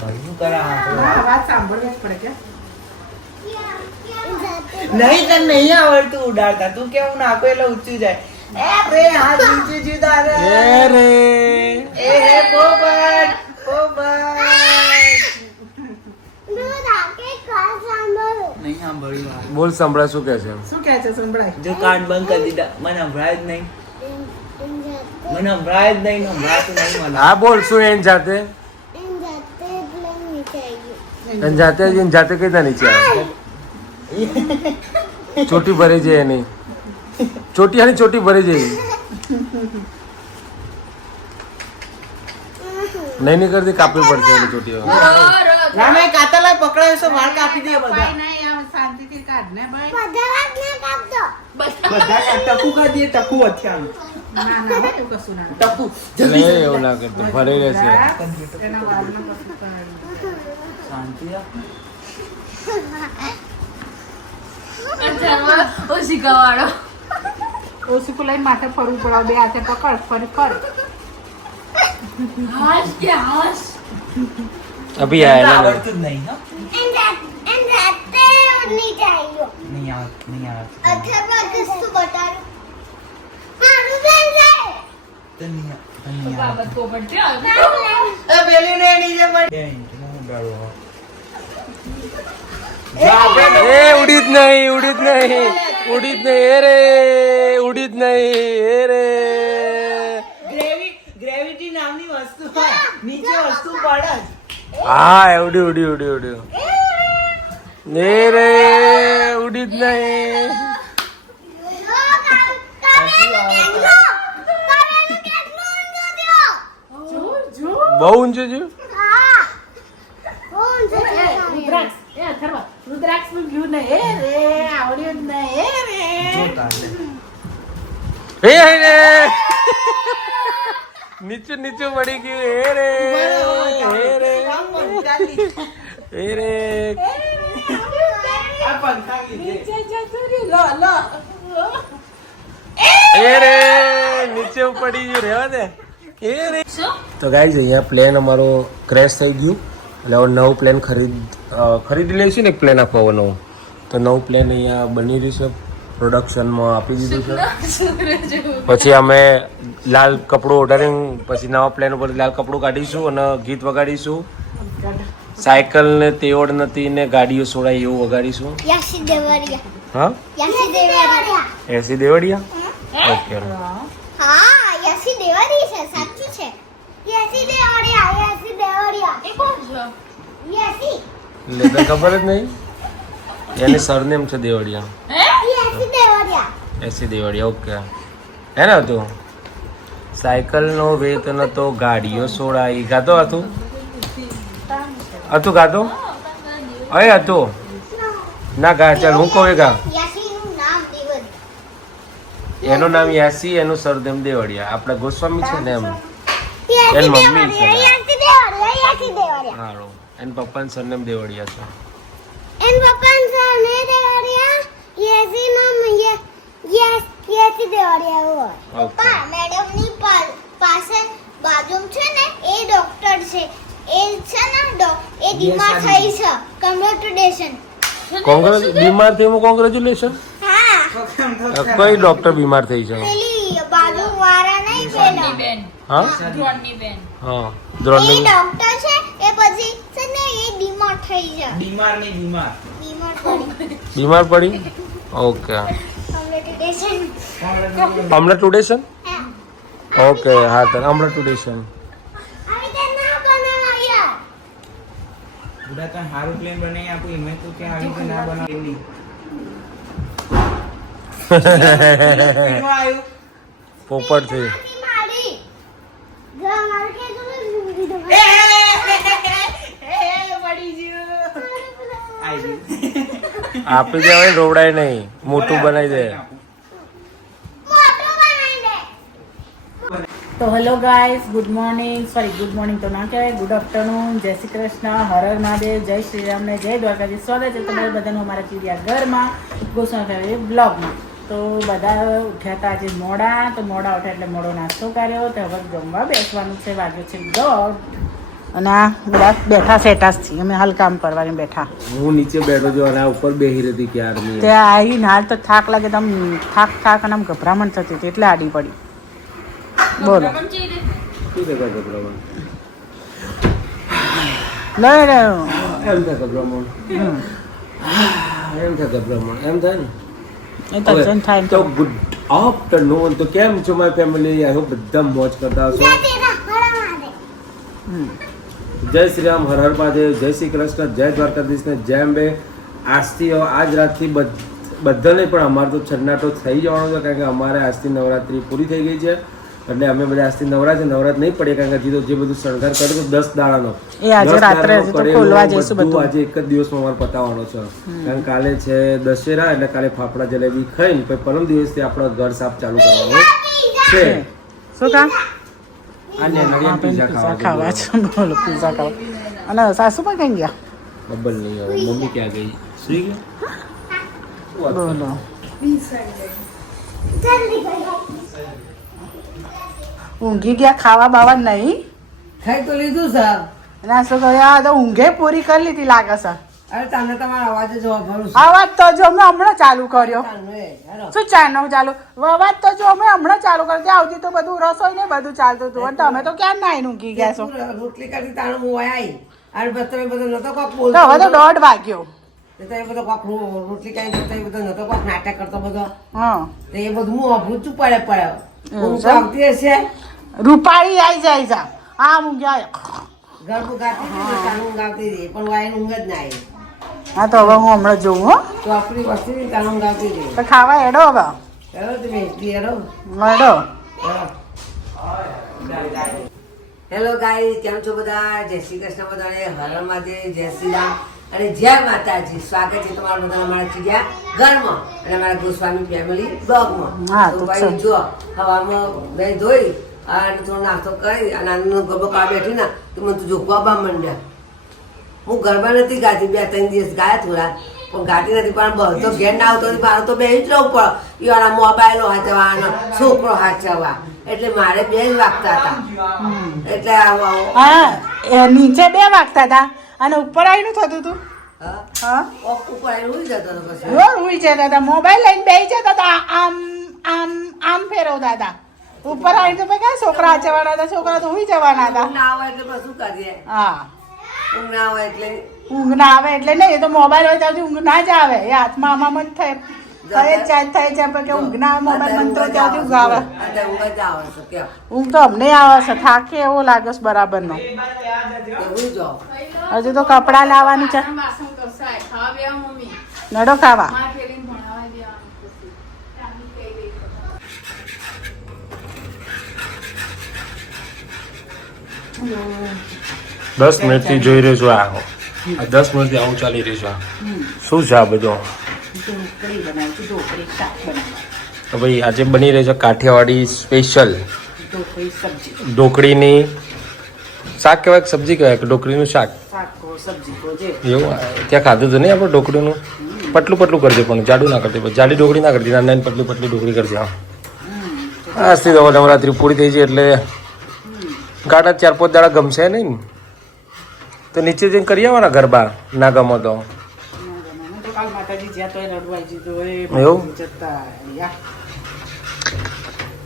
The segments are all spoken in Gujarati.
ભણ્યું કરા વાત સાંભળવી જ પડે કે નહીં તને નહીં આવડતું ઉડાડતા તું કેવું નાખો એટલે ઊંચું જાય એ રે હાથ નીચે જુદા રે એ હે પોપટ નહીં સાંભળ્યું બોલ સંભળા શું કહે છે? શું કહે છે સંભળાય જો કાન બંધ કરી દીધા મને સંભળાય જ નહીં મને સંભળાય જ નહીં સંભળાતું નહીં મને હા બોલ શું એન જાતે એન જાતે કઈ રીતના નીચે આવે? ચોટી ભરી જાય એની ચોટી અને ચોટી ભરી જાય નહીં કરતી કાપવી પડશે એની ચોટીઓ. ના મેં કાતલા પકડાયો છે વાળ કાપી દે બધા નહીં આમ શાંતિથી કાઢ ને ભાઈ બધા ટકુ કરી દે ટકુ અથિયાનું ના ના એવું કશું ના ટકુ નહીં એવું ના કરતો ભરી રહેશે. એના વાળનો કશું કરાય શાંતિ રાખ. ઓશીકુ લઈને માથે ફરવું પડે બે હાથે પકડ ફરી ફર અભી આયા નહીં. આવડતું જ નહીં હો નહીં આવડતું તો નહીં આવડતું. એ પેલી ને નીચે પડી હું ઉડાડું હો. એ ઉડી જ નહીં ઉડી જ નહીં ઉડી જ નહીં એ રે ઉડી જ નહીં એ રે. ગ્રેવિટી નામની વસ્તુ હોય નીચે વસ્તુ પડે જ. હા ઉડી ઉડી ઉડી ઉડી એ રે ઉડી જ નહીં. બહુ ઊંચું છે. રુદ્રાક્ષ નું વ્યૂ ને એ રે આવડ્યું જ ને એ રે જોતા લે. એ રે નીચે નીચે પડી ગયું એ રે એ રે એ રે. આ પંખા લીધે. એ રે નીચે પડી ગયું રહેવા દે એ રે. તો ગાઈઝ અહીંયા પ્લેન અમારો ક્રેશ થઈ ગયું એટલે હવે નવું પ્લેન ખરીદી લઈશું ને એક પ્લેન આખો હવે નવું. તો નવું પ્લેન અહીંયા બની રહ્યું છે પ્રોડક્શનમાં આપી દીધું છે. પછી અમે લાલ કપડું ઓર્ડરિંગ પછી નવા પ્લેન ઉપર લાલ કપડું કાઢીશું અને ગીત વગાડીશું. સાયકલ ને તેવડ નથી ને ગાડીઓ સોડાય એવું વગાડીશું. હા એસી દેવડિયા ઓકે. એટલે ખબર જ નહીં એની સરનેમ છે દેવડિયા. એસી દેવડિયા ઓકે હે ને હતું. સાયકલ નો વેત નતો ગાડીઓ સોડાઈ ગાતો હતું ગાતો અય હતું ના ગા ચાલ હું કહું એ ગા. એનું નામ યાસી એનું સરનેમ દેવડિયા. આપડા ગોસ્વામી છે ને એમ એની મમ્મી છે. હારું એન પપ્પાનું સરનેમ દેવડિયા છે. બીમાર થઈ કોંગ્રેચ્યુલેશન. કઈ ડોક્ટર બીમાર થઈ છે? હા હા દ્રોણની બીમાર પડી ઓકે. અમલેટુડેશન ઓકે હા તને અમલેટુડેશન. ઉડા તો હારું પ્લેન બનાવી આપું એમાં તો કે આવી તો ના બનાવી. પોપટ થી આપી દેવાય રોવડાય નહીં મોટું બનાવી દે. તો hello guys good morning good morning તો ના કહેવાય ગુડ આફ્ટરનૂન જય શ્રી કૃષ્ણ હર હર મહાદેવ જય શ્રી રામને જય દ્વારકાધીશ. સ્વાગત છે તમારું બધાનું અમારા ચીડિયા ઘરમાં ગોસ્વામી ફેમિલી બ્લોગમાં. તો બધા ઉઠ્યા હતા આજે મોડા તો મોડા ઉઠ્યા એટલે મોડો નાસ્તો કર્યો તો હવે જમવા બેસવાનું છે. વાગ્યો છે 10 અને આ બધા બેઠા સેટાસથી અમે હાલ કામ કરવાની બેઠા. હું નીચે બેઠો છું અને આ ઉપર બેહી રહી હતી ક્યારની. ત્યાં આવીને હાલ તો થાક લાગે તો આમ થાક અને આમ ગભરામણ થતી હતી એટલે આડી પડી. બોલો શું છે ગભરામણ? લઈ રે એમ થાય ગભરામણ, એમ થાય ગભરામણ, એમ થાય ને. એ તો જન થાય તો ગુડ આફ્ટરનૂન. તો કેમ છો મારી ફેમિલી? આઈ હોપ બધા મોજ કરતા હશો. જય શ્રી રામ, હર હર મહાદેવ, જય શ્રી કૃષ્ણ, જય દ્વારકાધીશ ને જય અંબે. આજથી આજ રાતથી બધાને પણ અમારે તો છન્નાટો થઈ જવાનો છે, કારણ કે અમારે આજથી નવરાત્રી પૂરી થઈ ગઈ છે. એટલે અમે બધા આજથી નવરાત્રી નહીં પડીએ, કારણ કે હજી તો જે બધું શણગાર કર્યો તો 10 દાડાનો એ આજે રાત્રે હજી તો ખોલવા જઈશું બધું. આજે એક જ દિવસમાં અમારે પતાવવાનો છે, કારણ કે કાલે છે દશેરા, એટલે કાલે ફાફડા જલેબી ખાઈને પછી પરમ દિવસથી આપણો ઘર સાફ ચાલુ કરવાનો છે. શું કામ? પીઝા ખાવા છે. બોલો પીઝા ખાવા. અને સાસુ પણ કઈ ગયા? ખબર નહીં હવે મમ્મી ક્યાં ગઈ? સુઈ ગયા? બોલો ઊંઘી ગયા? ખાવા બાવા નહીં ખાઈ તો લીધું છે. નાસ્તો કર્યા તો ઊંઘે પૂરી કરી લીધી લાગે છે. અરે તમને તમારો અવાજ જ વાપરું અવાજ તો જો અમે હમણાં ચાલુ કર્યો. શું ચાનો ચાલુ? અવાજ તો જો અમે હમણાં ચાલુ કર્યો. ત્યાં સુધી તો બધું રસોઈ ને બધું ચાલતું હતું અને તમે તો ક્યાં નાઈને ઊંઘી ગયા છો? રોટલી કરતી તાણું હું આવી અને તમે બધો નતો કોક તો બોલતો. હવે તો 1:30 વાગ્યો. તમે બધો કોક રોટલી કાઢી તમે બધો નતો કોક નાટક કરતો બધો. હા તો એ બધું હું અભૂત છું પડ્યો. એવું હું છે? આવતી હશે રૂપાળી આવી જાય છે. હા ઊંઘ્યા. ગરબું ગાતી હતી ને તાણું ગાતી હતી પણ વાયન ઊંઘ જ ના આવી. હા તો હવે હું હમણાં જોઉં હો. તો આપણી વસ્તી તાણું ગાતી હતી. તો ખાવા એડો હવે. હેલો તમે હેલો એડો. હેલો ગાઈસ, કેમ છો બધા? જય શ્રી કૃષ્ણ બધાને, હર મહાદેવ, જય શ્રી રામ અને જય માતાજી. સ્વાગત છે તમારું બધા અમારા ચીડિયા ઘરમાં અને અમારા ગોસ્વામી ફેમિલી બ્લોગમાં. હા, તો તો ભાઈ જો હવામાં નહીં ધોઈ અને થોડો નાસ્તો કરી અને આનો ગરબો કા બેઠી ને તો મને તો જોખવા બા મંડ્યા. હું ગરબા નથી ગાતી, 2-3 દિવસ ગાયા થોડા પણ ગાતી નથી. પણ બધો ઘેર ના આવતો મારે તો બે જ રહું પડે. ઈવાળા મોબાઈલો હાચવાનો, છોકરો હાચવા, એટલે મારે બે જ વાગતા હતા. એટલે હા એ નીચે 2 વાગતા હતા અને ઉપર આવીને થતું હતું. હા ઉપર આવીને ઉઈ જતો હતો પછી. રોજ ઉઈ જતા હતા. મોબાઈલ લઈને બેસી જતા હતા. આમ આમ આમ ફેરવતા હતા. ઉપર આવીને તો ભાઈ ક્યાં છોકરા જવાના હતા? છોકરા તો ઉઈ જવાના હતા. ઊંઘ ના આવે એટલે પછી શું કરીએ? હા ઊંઘ ના આવે એટલે ઊંઘ ના આવે એટલે નહીં. એ તો મોબાઈલ હોય ત્યાંથી ઊંઘ ના જ આવે. એ હાથમાં આમાં મન થઈ જાય પણ કે ઊંઘ ના આવે મોબાઈલ મન તો ત્યાંથી ઊંઘ આવે. અત્યારે ઊંઘ જ આવે છે કેમ? ઊંઘ તો અમને આવે છે. થાકે એવો લાગે છે બરાબરનો. એવું જો હજુ તો કપડાં લાવવાની છે. નડો ખાવા. 10 મિનિટથી જોઈ રહ્યો છું. આ 10 મિનિટથી આવું ચાલી રહ્યું છે. શું છે આ બધું? ઢોકળી બનાવું છું. ઢોકળી શાક બનાવવાનું. તો ભાઈ આજે બની રહી છે કાઠિયાવાડી સ્પેશિયલ ઢોકળી સબ્જી. ઢોકળીની શાક કહેવાય કે સબ્જી કહેવાય કે ઢોકળીનું શાક? શાક કો સબ્જી કો જે એવું ત્યાં ખાધું હતું નહીં આપણે ઢોકળીનું? પતલું પતલું કરજે પણ જાડું ના કરજે. જાડી ઢોકળી ના કરજે, નાની પતલી પતલી ઢોકળી કરજે. હા આજથી તો નવરાત્રી પૂરી થઈ છે એટલે ગાડા 4-5 દાડા ગમશે નહીં તો નીચે જઈને કરી આવવાના ગરબા. ના ગમો તો એવું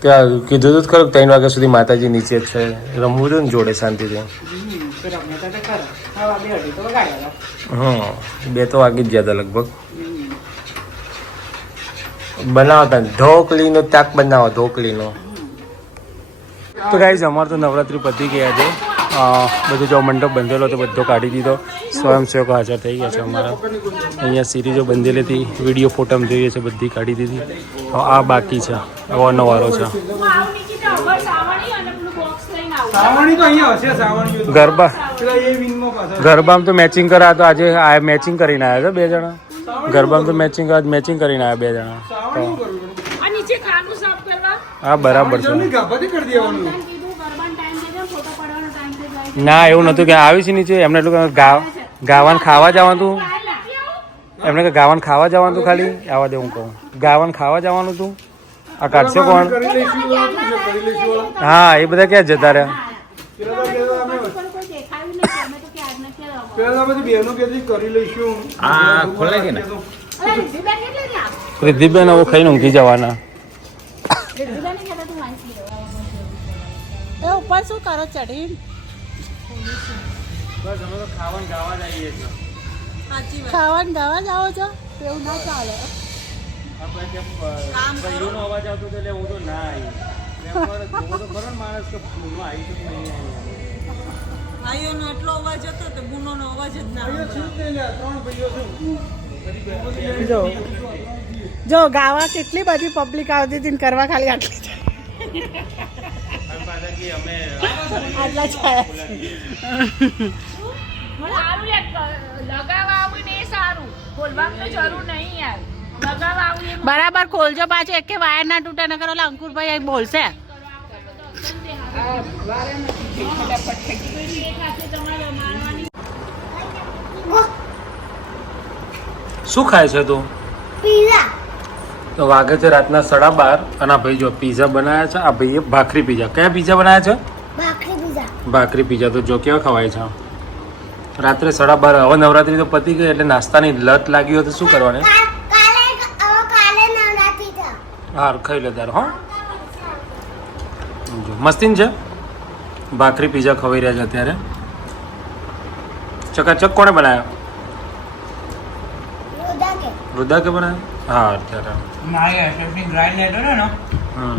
ત્યાં કીધું હતું ખરું 3 વાગ્યા સુધી માતાજી નીચે જ છે, રમવું હતું ને જોડે શાંતિથી. હા 2 તો વાગી જ ગયા હતા લગભગ. બનાવતા ઢોકલીનો તાક બનાવો, ઢોકલીનો. તો ગાઈઝ અમારે તો નવરાત્રી પતી ગયા છે. બધો જો મંડપ બંધેલો તો બધો કાઢી દીધો. સ્વયંસેવકો હાજર થઈ ગયા છે અમારા. અહીંયા સિરીઝો બંધેલી હતી, વિડીયો ફોટોમાં જોઈએ છે બધી કાઢી દીધી. આ બાકી છે, આવવાનો વારો છે. ગરબામાં તો મેચિંગ કરા તો આજે મેચિંગ કરીને આવ્યા હતા 2 જણા. ગરબામાં તો મેચિંગ કરીને આવ્યા 2 જણા. હા બરાબર છે. ના એવું નતું કે આવી છે નીચે. એમને એટલું ગાવાનું ખાવા જવાનું હતું. એમને કે ગાવાનું ખાવા જવાનું હતું. ખાલી આવવા દે હું કહું. ગાવાનું ખાવા જવાનું હતું. આ કાઢશે કોણ? હા એ બધા ક્યાં જતા રહ્યા? અમે તો ક્યારના ક્યાં પેલા બધી બહેનો કહેતી કરી લઈશું. આ ખોલે કે ને? અરે રિદ્ધિબેન કેટલી રહ્યા? રિદ્ધિબેન હવે ખાઈને ઊંઘી જવાના. રિદ્ધિબેન કહેતા તું વાંચી લે. એ ઉપર શું કરો ચડી? બસ અમે તો ખાવાનું ગાવા જ આવીએ છીએ. ખાવાનું ગાવા જાઓ છો? એવું ના ચાલે. આપણે કેમ ભાઈઓનો અવાજ આવતો હતો એટલે હું તો ના આવી. જોવો તો ખરો ને માણસ કે ફૂલમાં આવી તો નહીં આવી. ભાઈઓનો એટલો અવાજ હતો તો ગુનોનો અવાજ જ ના અહીંયા છું જ નહીં લ્યા, 3 ભાઈઓ છું. જો જો ગાવા કેટલી બધી પબ્લિક આવતી હતી ને કરવા ખાલી આટલી જ. આટલા જ આયા છે. સારું યાર લગાવવા આવું ને એ સારું બોલવાની તો જરૂર નહીં યાર લગાવવા આવું એ બરાબર ખોલજો પાછું એક કે વાયર ના તૂટે ન કરો અંકુરભાઈ અહીં બોલશે. શું ખાય છે તું? તો વાગે છે રાતના 12:30 અને આ ભાઈ જો પીઝા બનાવ્યા છે. આ ભાઈએ ભાખરી પીઝા. કયા પીઝા બનાવ્યા છે? ભાખરી પીઝા. તો જો કેવા ખવાય છે રાત્રે 12:30. હવે નવરાત્રી તો પતી ગઈ એટલે નાસ્તાની લત લાગી હોય તો શું કરવાની? હા ખાઈ લે તાર. હો જો મસ્તીન છે. ભાખરી પીઝા ખવાઈ રહ્યા છે અત્યારે. ચકાચક કોણે બનાવ્યા? રુદા કે બનાવ્યા? હા અત્યારે મારી એસએફની ગ્રાઇડ લેતો હતો ને હમ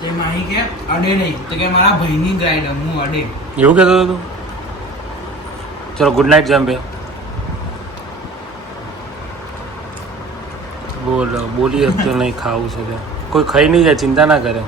તે માહી કે અડે નહીં તો કે મારા ભાઈની ગ્રાઇડ હું અડે. એવું કહેતો હતો તું? ચલો ગુડ નાઇટ જમ્પે. બોલીએ તો નહીં ખાવું છે કોઈ ખાઈ નહીં જાય ચિંતા ના કરે.